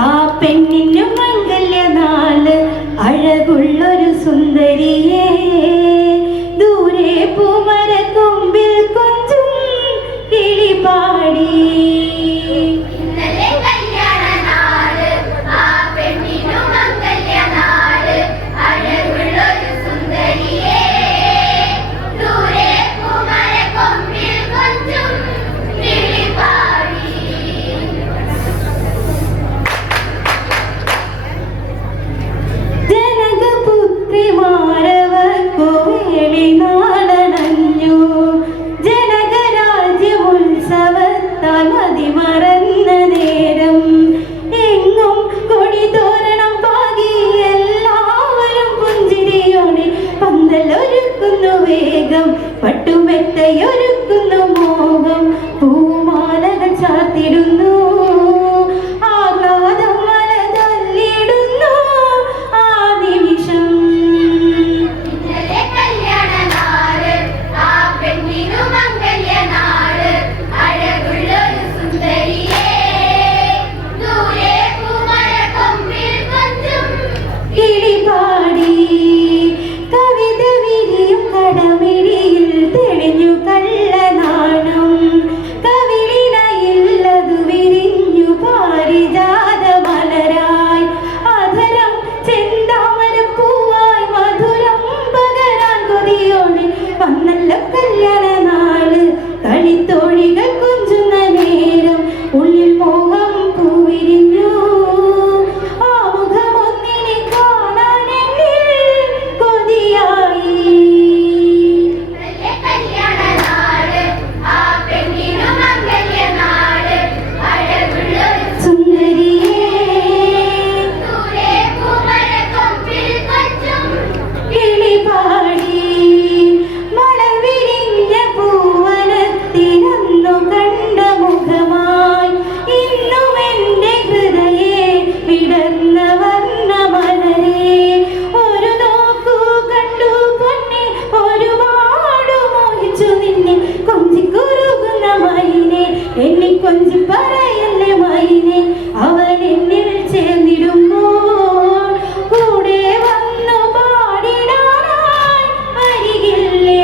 ആ പെണ്ണിനു മംഗല്യനാള് അഴകുള്ളൊരു സുന്ദരിയേ ദൂരെ പൂമരക്കൊമ്പിൽ കൊഞ്ചും കിളിപാടി പട്ടുമെത്തയൊരുക്കുന്നു മോഹം പൂമാലകൾ ചാർത്തിടുന്നു ആഹ്ലാദം മല തല്ലിടുന്നു ആ നിമിഷം കിളിപാടി കവിത വിരിയും കടമിടിയിൽ തെളിഞ്ഞു കള്ളനാണം കവിളിനയില്ലതു വിരിഞ്ഞു പാരിജാത മലരായി അധരം ചെന്താമരപ്പൂവായി മധുരം പകരാൻ കൊതിയോടെ വന്നല്ല കല്യാണ നാള് കളിത്തോഴികൾ കൊഞ്ചുന്ന നേരം ഉള്ളിൽ മോഹം പൂവിരിഞ്ഞു ആ മുഖമൊന്നിനെ കാണാൻ എന്നിൽ കൊതിയായി എന്നെ കൊഞ്ചി പറയല്ലേ മൈനെ അവൻ എന്നിൽ ചേർന്നിടുമ്പോൾ കൂടെ വന്നു പാടിടാനായി അരികില്ലേ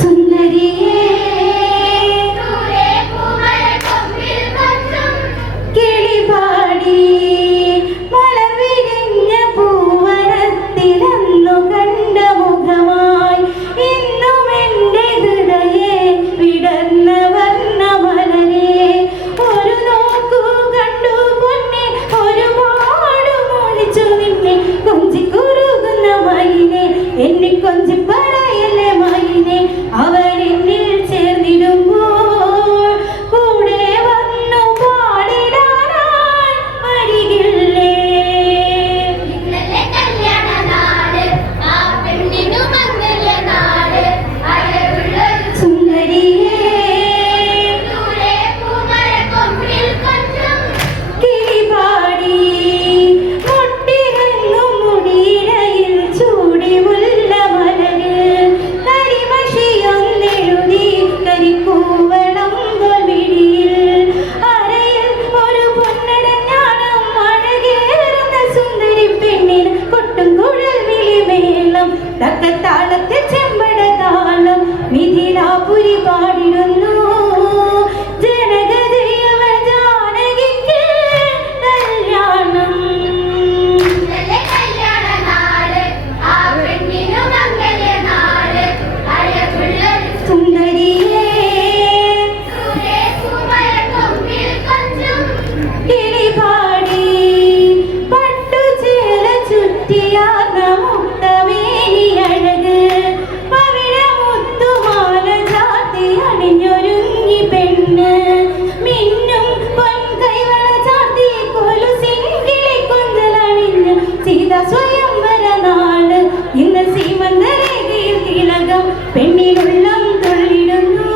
സുന്ദരിയേ കിളിപാടി എന്നെ കൊഞ്ചി പറയല്ലേ മൈനെ അവൻ എന്നിൽ ചേർന്നിടുമ്പോൾ കൂടെ വന്നു പാടിടാനായി അരികില്ലേ സുന്ദരിയേ കിളിപാടി മുട്ടിറങ്ങും മുടിയിലയിൽ ചൂടി താളത്തിൽ ചെമ്പടതാളം മിഥിലാപുരി പാടിടുന്നു ജനകജയവൾ ജാനകിക്ക് കല്യാണം സുന്ദരിയേ കിളിപാടി പട്ടുചേല ചുറ്റിയാർന്ന മുക്തമേനിയഴക് പവിഴമുത്തുമാല ചാർത്തി അണിഞ്ഞൊരുങ്ങി പെണ്ണ് മിന്നും പൊൻകൈവള ചാർത്തി കൊലുസിൻ കിളിക്കൊഞ്ചലണിഞ്ഞ് സീത സ്വയംവര നാള് ഇന്ന് സീമന്തരേഖയിൽ തിലകം പെണ്ണിനുള്ളം തുള്ളിടുന്നു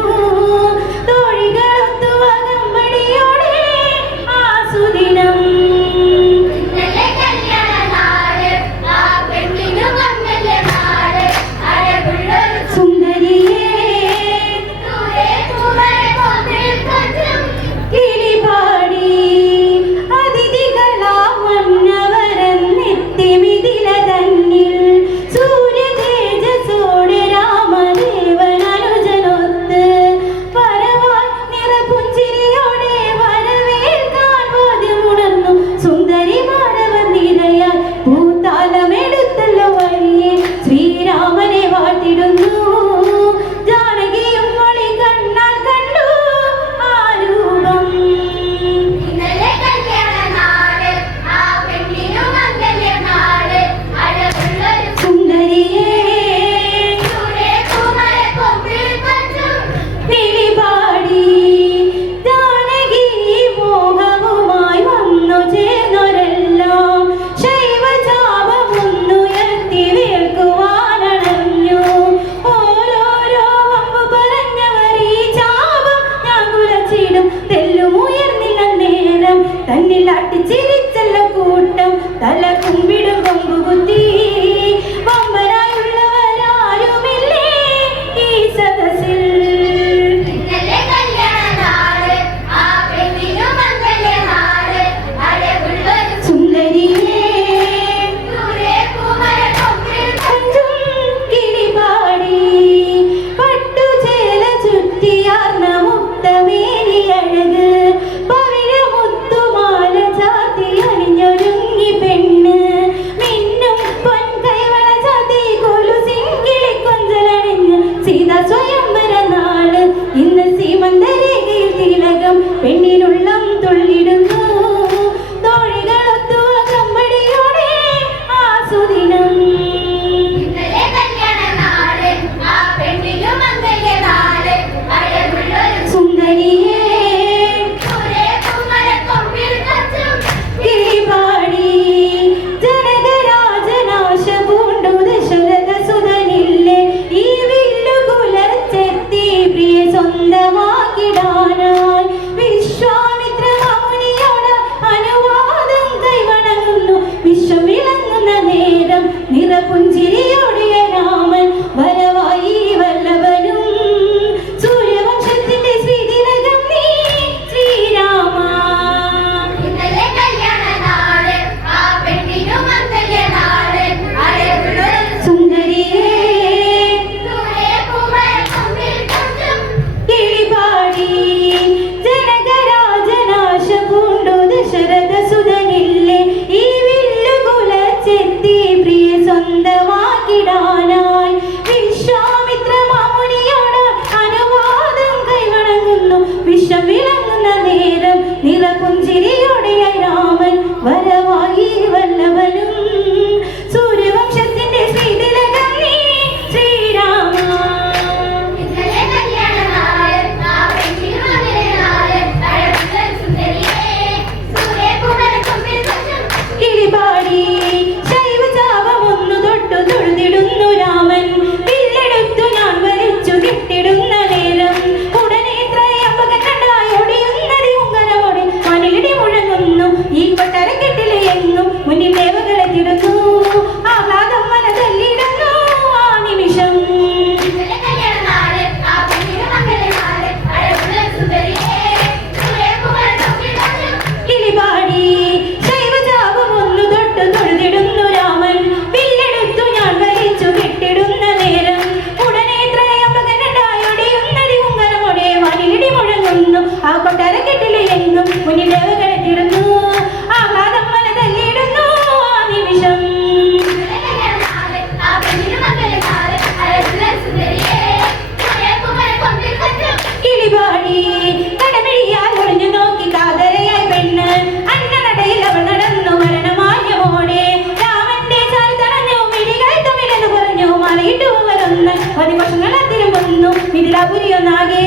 തോഴികളൊത്തു അകമ്പടിയോടെ ആസുദിനം സുന്ദരി സീതാ സ്വയംവര നാള് ഇന്ന് സീമന്തരേഖയിൽ തിലകം പെണ്ണിനുള്ളം തുള്ളിടുന്നു തോഴികളൊത്തു അകമ്പടിയോടെ ആസുദിനം സുന്ദരിയേ കിളിപാടി ജനകരാജനാശ പൂണ്ടു ദശരഥ സുതനില്ലേ ഈ വില്ലുകുലച്ചെത്തി പ്രിയ സ്വന്തമാക്കിടാനായി വിശ്വാമിത്ര മുനിയോട് അനുവാദം കൈവണങ്ങുന്നു വിശ്വം വിളങ്ങുന്ന നേരം നിറപുഞ്ചിരിയോടെ രാമൻ വരവായി വല്ലവനും സൂര്യവംശത്തിന്റെ ശ്രീതിലകം നീ ശ്രീരാമ സുന്ദരിയേ കിളിപാടി ജനകരാജനാശ പൂണ്ടു ദശരഥ സുതനില്ലേ ഈ വില്ലുകുലച്ചെത്തി പ്രിയ സ്വന്തമാക്കിടാനായി വിശ്വാമിത്ര മുനിയോട് അനുവാദം കൈവണങ്ങുന്നു വിശ്വം വിളങ്ങുന്ന നേരം നിറപുഞ്ചിരിയോടെ രാമൻ വരവായി വല്ലവനും സൂര്യവംശത്തിന്റെ ശ്രീതിലകം നീ ശ്രീരാമ കിളിപാടി ശൈവചാപമൊന്നു തൊട്ടു തൊഴുതിടുന്നു രാമൻ വില്ലെടുത്തു ഞാൻ വലിച്ചു കിട്ടിടുന്ന നേരം ഉടനെ ത്രയംബകനായി ഒടിയുന്നതി ഉങ്കരമോടെ മണിലിടി മുഴങ്ങുന്നു ഈ കൊട്ടരക്കെട്ടിലെ എങ്ങും മുന്നിൽ ദേവകളെ തിടുന്നു ആഹ്ലാദം മനതല്ലിടുന്നു ആ നിമിഷം കിളിപാടി ശൈവചാപമൊന്നു തൊട്ടു തൊഴുതിടുന്നു രാമൻ വില്ലെടുത്തു ഞാൻ വലിച്ചു കിട്ടിടുന്ന നേരം ഉടനെ ത്രയംബകനായി ഒടിയുന്നതി ഉങ്കരമോടെ മണിലിടി മുഴങ്ങുന്നു ആ കൊട്ടാരക്കെട്ടിലെ എങ്ങും മുന്നിൽ ദേവകളെ തിടുന്നു ആഹ്ലാദം മനതല്ലിടുന്നു ആ നിമിഷം കിളിപാടി കടമിഴിയാൽ ഒളിഞ്ഞു നോക്കി കാതരയായി പെണ്ണ് അന്നനടയിൽ അവൾ നടന്നു മരണമാന്യമോടെ രാമന്റെ ചാൽ തടഞ്ഞു മിഴികൾ തമ്മിലെന്ന് പറഞ്ഞു മലയിട്ടു വരുന്ന പതിവർഷങ്ങൾ അതിരും വന്നു മിഥിലാപുരിയൊന്നാകെ